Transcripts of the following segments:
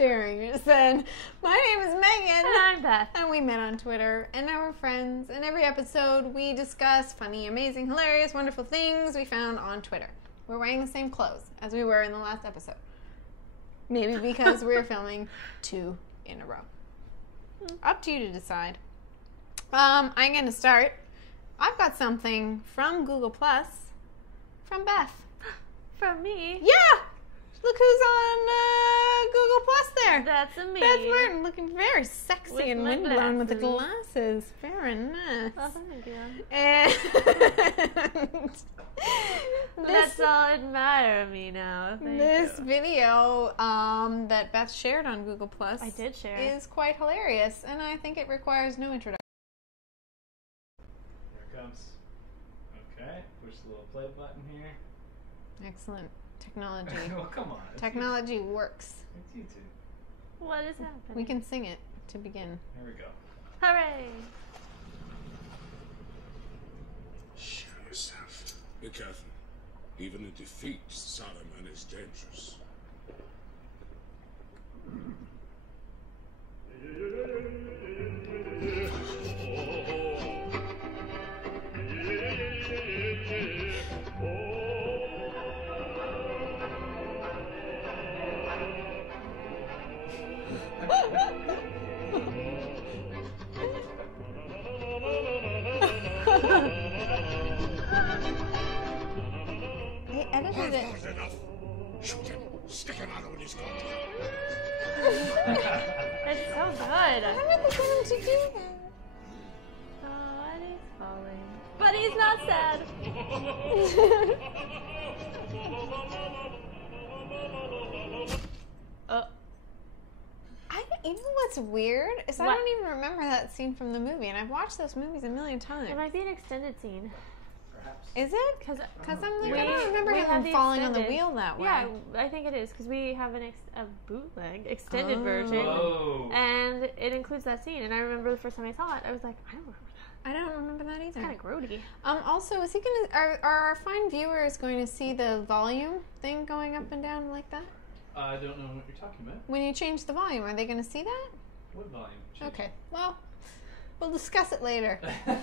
staring. You said, my name is Megan. And I'm Beth. And we met on Twitter, and now we're friends. And every episode, we discuss funny, amazing, hilarious, wonderful things we found on Twitter. We're wearing the same clothes as we were in the last episode. Maybe because we're filming 2 in a row. Up to you to decide. I'm going to start. I've got something from Google Plus from Beth. From me? Yeah! Look who's on Google Plus there. That's me. Beth Merton, looking very sexy With and my windblown with the glasses. glasses. Very nice. Oh, thank you. And That's all admire of me now. Thank this you. video that Beth shared on Google Plus I did share. is quite hilarious, and I think it requires no introduction. Here it comes. Okay, push the little play button here. Excellent. Technology. Well, come on. It's Technology works. YouTube. It's YouTube. What is happening? We can sing it to begin. Here we go. Hooray! Show yourself. Be careful. Even a defeat, Saruman is dangerous. They edited it. Hard enough. Shoot him. Stick him out when he's caught. It's so good. How did they get him to do that? Oh, and he's falling. But he's not sad. You know what's weird? Is I What? don't even remember that scene from the movie, and I've watched those movies a million times. It might be an extended scene. Perhaps. Is it? Because Because I'm like, We- I don't remember we have him the falling on the extended. wheel that way. Yeah, I think it is. Because we have a bootleg, extended version. Oh. And it includes that scene. And I remember the first time I saw it, I was like, I don't remember that. I don't remember that either. It's kind of grody. Also, is he gonna? Are our fine viewers going to see the volume thing going up and down like that? I don't know what you're talking about. When you change the volume, are they going to see that? What volume? Okay. Well, we'll discuss it later. We'll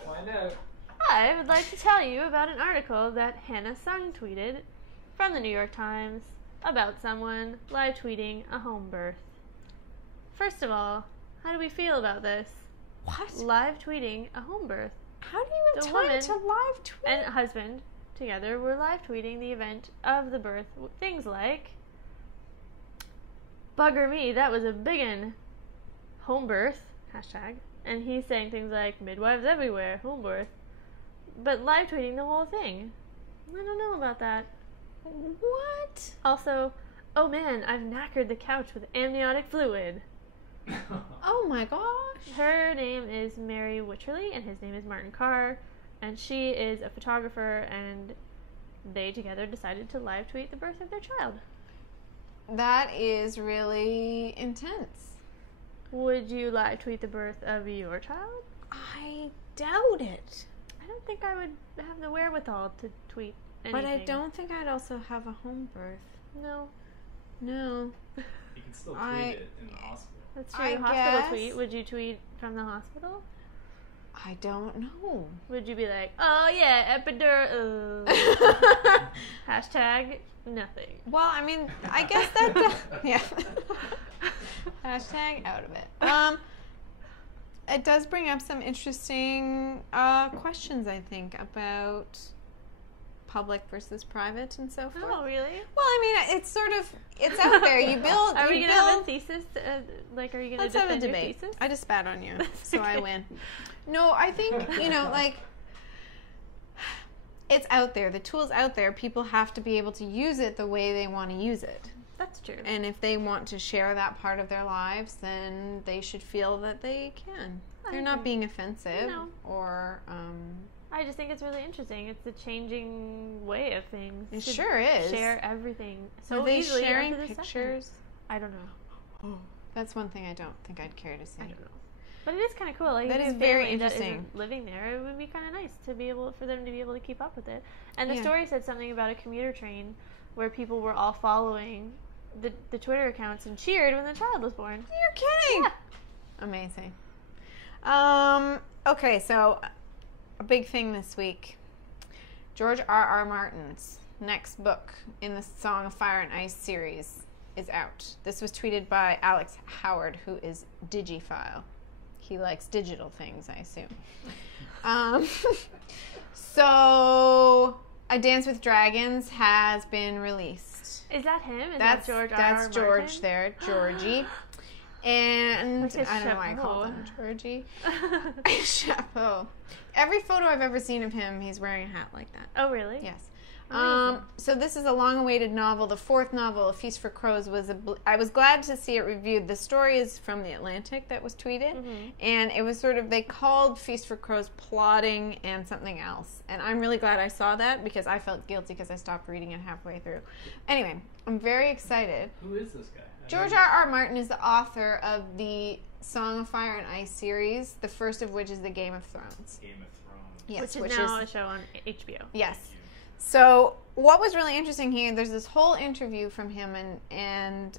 find out. I would like to tell you about an article that Hannah Sung tweeted from the New York Times about someone live tweeting a home birth. First of all, how do we feel about this? What? Live tweeting a home birth. How do you have The time woman to live tweet? And husband together were live tweeting the event of the birth. Things like, bugger me, that was a biggin. Home birth, hashtag. And he's saying things like, midwives everywhere, home birth. But live tweeting the whole thing. I don't know about that. What? Also, oh man, I've knackered the couch with amniotic fluid. Oh my gosh. Her name is Mary Wycherley, and his name is Martin Carr, and she is a photographer, and they together decided to live tweet the birth of their child. That is really intense. Would you live tweet the birth of your child? I doubt it. I don't think I would have the wherewithal to tweet anything. But I don't think I'd also have a home birth. No, No. You can still tweet I- it in the hospital. that's true. I Hospital guess. tweet. Would you tweet from the hospital? I don't know. Would you be like, oh yeah, epidural? Hashtag nothing. Well, I mean, I guess that. Yeah. Hashtag out of it. It does bring up some interesting questions, I think, about public versus private and so forth. Oh really? Well, I mean, it's sort of, it's out there. You build. Are we you gonna have a build- thesis? Like, are you gonna Let's have a defend your debate. thesis? I just spat on you, That's so I okay. win. No, I think, like, it's out there. The tool's out there. People have to be able to use it the way they want to use it. That's true. And if they want to share that part of their lives, then they should feel that they can. I They're not agree. being offensive No. or, I just think it's really interesting. It's a changing way of things. it to sure is. Share everything so Are they easily sharing under the second. pictures? I don't know. That's one thing I don't think I'd care to see. I don't know. But it is kind of cool. Like, That this is very family that interesting. isn't living there, it would be kind of nice to be able for them to be able to keep up with it. And the Yeah. story said something about a commuter train where people were all following the Twitter accounts and cheered when the child was born. You're kidding. Yeah. Amazing. Okay, so a big thing this week. George R.R. Martin's next book in the Song of Fire and Ice series is out. This was tweeted by Alex Howard, who is Digifile. He likes digital things, I assume. So, A Dance with Dragons has been released. Is that him? Is That's that George That's R.R. George Martin? there, Georgie. And Like his I don't know why I called chapeau. him Georgie. Chapeau. Every photo I've ever seen of him, he's wearing a hat like that. Oh, really? Yes. Amazing. So this is a long-awaited novel. The fourth novel, A Feast for Crows, I was glad to see it reviewed. The story is from The Atlantic that was tweeted, and it was sort of, they called Feast for Crows plotting and something else. And I'm really glad I saw that because I felt guilty because I stopped reading it halfway through. Anyway, I'm very excited. Who is this guy? George R.R. Martin is the author of the Song of Fire and Ice series, the first of which is the Game of Thrones. Game of Thrones. Yes, Which is now a show on HBO. Yes. So what was really interesting here, there's this whole interview from him, and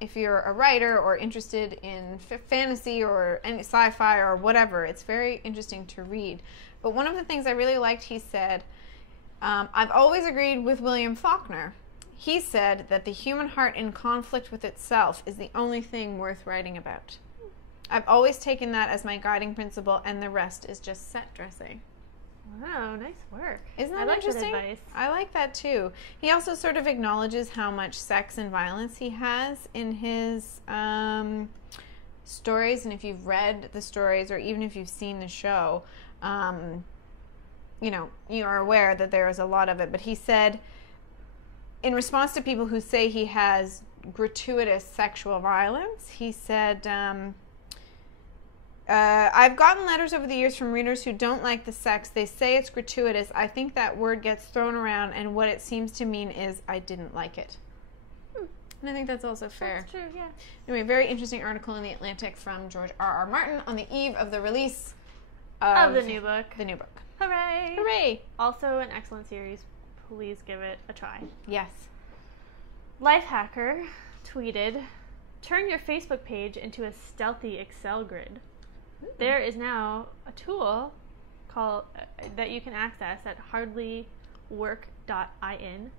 if you're a writer or interested in fantasy or any sci-fi or whatever, it's very interesting to read. But one of the things I really liked, he said, I've always agreed with William Faulkner. He said that the human heart in conflict with itself is the only thing worth writing about. I've always taken that as my guiding principle, and the rest is just set dressing. Wow, nice work. Isn't I that like that interesting? advice. I like that too. He also sort of acknowledges how much sex and violence he has in his stories, and if you've read the stories or even if you've seen the show, you know, you are aware that there is a lot of it. But he said, in response to people who say he has gratuitous sexual violence, he said, I've gotten letters over the years from readers who don't like the sex. They say it's gratuitous. I think that word gets thrown around, and what it seems to mean is I didn't like it. And I think that's also fair. That's true, yeah. Anyway, very interesting article in The Atlantic from George R.R. Martin on the eve of the release Of the new book. The new book. Hooray! Hooray! Also an excellent series. Please give it a try. Yes. Lifehacker tweeted, turn your Facebook page into a stealthy Excel grid. There is now a tool called that you can access at hardlywork.in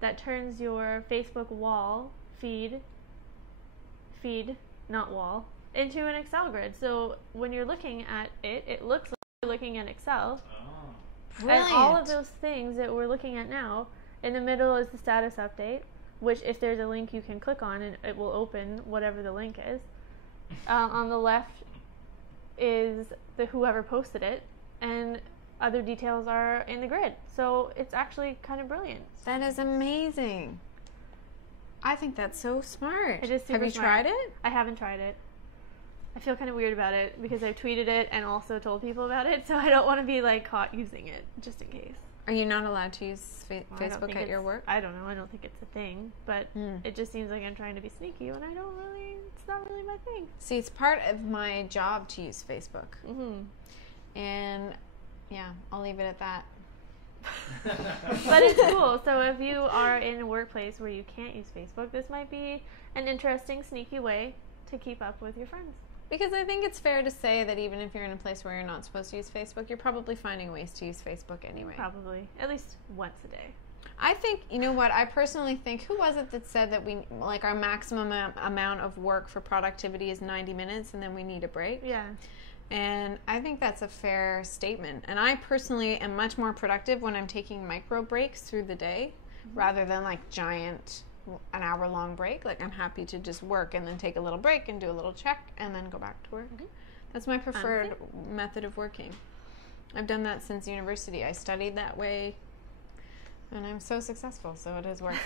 that turns your Facebook wall feed, not wall, into an Excel grid. So when you're looking at it, it looks like you're looking at Excel. Oh. Brilliant. And all of those things that we're looking at now, in the middle is the status update, which if there's a link you can click on and it will open whatever the link is. On the left is the whoever posted it, and other details are in the grid. So it's actually kind of brilliant. That is amazing. I think that's so smart. It is super Have you smart. tried it? I haven't tried it. I feel kind of weird about it because I've tweeted it and also told people about it, so I don't want to be like caught using it just in case. Are you not allowed to use Well, I don't Facebook think at it's- your work? I don't know. I don't think it's a thing, but Mm. it just seems like I'm trying to be sneaky when I don't really. It's not really my thing. See, it's part of my job to use Facebook. Mm-hmm. And yeah, I'll leave it at that. But it's cool. So if you are in a workplace where you can't use Facebook, this might be an interesting, sneaky way to keep up with your friends. Because I think it's fair to say that even if you're in a place where you're not supposed to use Facebook, you're probably finding ways to use Facebook anyway. Probably at least once a day. I think, you know what, I personally think, who was it that said that we, like, our maximum amount of work for productivity is 90 minutes and then we need a break? Yeah. And I think that's a fair statement. And I personally am much more productive when I'm taking micro breaks through the day rather than like giant, an hour-long break. Like, I'm happy to just work and then take a little break and do a little check and then go back to work. That's my preferred method of working. I've done that since university. I studied that way and I'm so successful, so it has worked.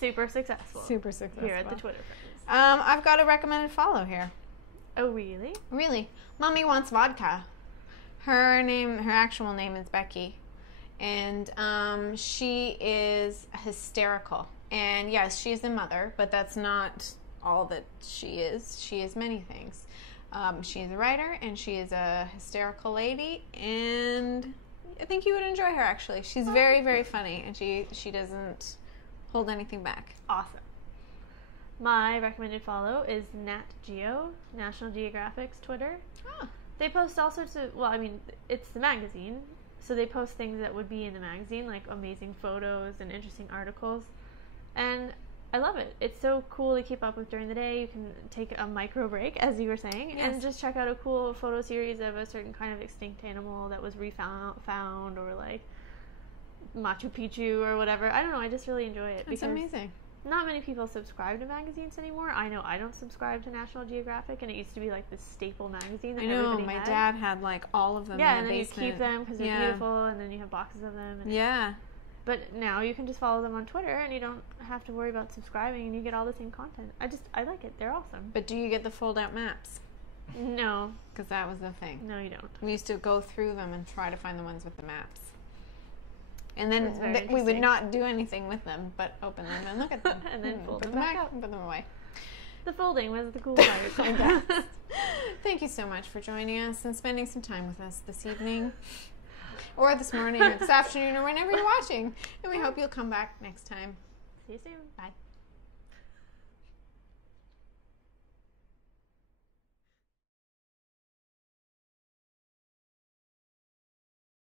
Super successful. Super successful. Here at the Twitter Friends. I've got a recommended follow here. Oh, really? Really? Mommy Wants Vodka. Her actual name is Becky. And she is hysterical. And yes, she's a mother, but that's not all that she is. She is many things. She is a writer, and she is a hysterical lady, and I think you would enjoy her, actually. She's very, very funny, and she doesn't hold anything back. Awesome. My recommended follow is Nat Geo, National Geographic's Twitter. Oh. They post all sorts of, well, I mean, it's the magazine, so they post things that would be in the magazine, like amazing photos and interesting articles. And I love it. It's so cool to keep up with during the day. You can take a micro break, as you were saying, Yes. and just check out a cool photo series of a certain kind of extinct animal that was found, or like Machu Picchu or whatever. I don't know. I just really enjoy it. It's because amazing. not many people subscribe to magazines anymore. I know I don't subscribe to National Geographic, and it used to be like this staple magazine that I know, everybody my had. dad had like all of them Yeah, in and the then basement. you keep them because they're Yeah. beautiful, and then you have boxes of them. And Yeah. But now you can just follow them on Twitter, and you don't have to worry about subscribing, and you get all the same content. I like it. They're awesome. But do you get the fold out maps? No, Because that was the thing. no, you don't. We used to go through them and try to find the ones with the maps. And then That's very we would interesting. not do anything with them, but open them and look at them. And then fold put them back back out. and put them away. The folding was the cool part. I guess. Thank you so much for joining us and spending some time with us this evening, or this morning, or this afternoon, or whenever you're watching. And we hope you'll come back next time. See you soon. Bye.